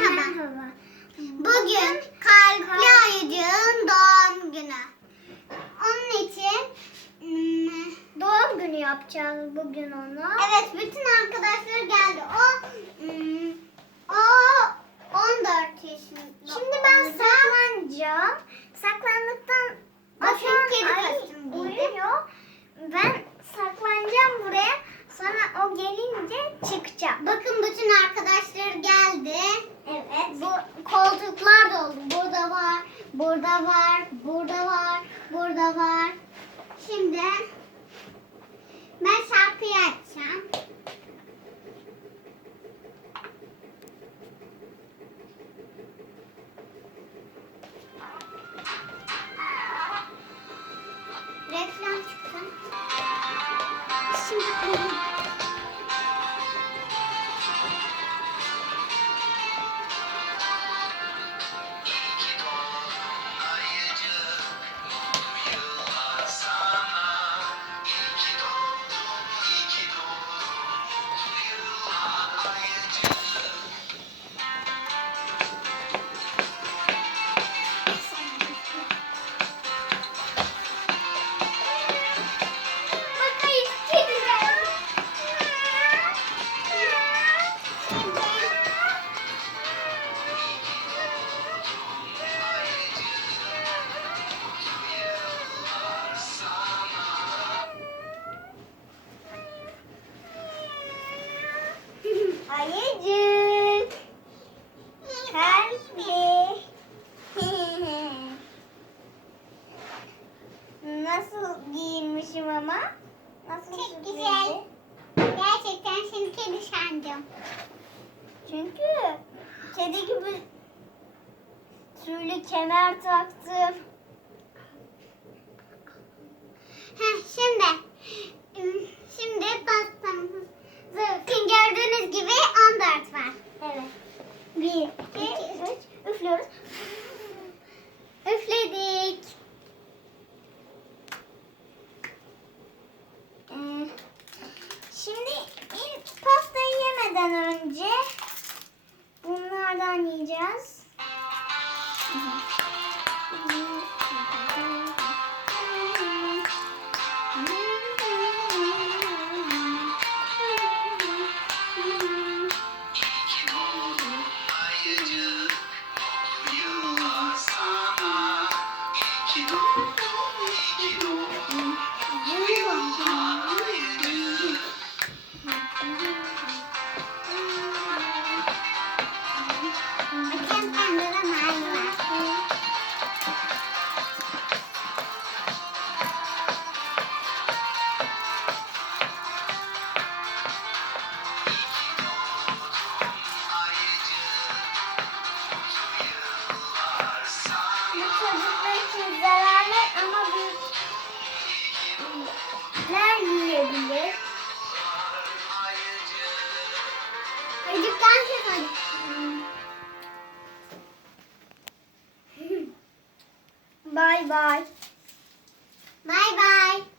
Merhaba. Merhaba. Bugün kalpli ayıcığın doğum günü. Onun için hmm, Doğum günü yapacağız bugün onu. evet bütün arkadaşlar geldi. O hmm, o 14 yaşında. Şimdi ben saklanacağım. Saklandıktan şu an kedi ay kostüm giydi. uyuyor. Ben saklanacağım buraya. Sonra o gelince çıkacağım. Bakın bütün arkadaşlar geldi. Evet. Bu koltuklar da oldu. Burada var, burada var, burada var, burada var. Şimdi ben şarkıyı açacağım. Reklam çıktı. Şimdi Nasıl Çok güzel. Gerçekten seni kedi sandım. Çünkü kedi gibi tüylü kemer taktım. Heh, şimdi şimdi pastamızı Bakın gördüğünüz gibi 14 var. Evet. Bir, iki, üç. Üflüyoruz. Şimdi ilk pastayı yemeden önce bunlardan yiyeceğiz. Ayıcık mutlu sana çocuklar için zararlı ama büyükler yiyebilir. Çocuktan şey Bay bay. Bay bay.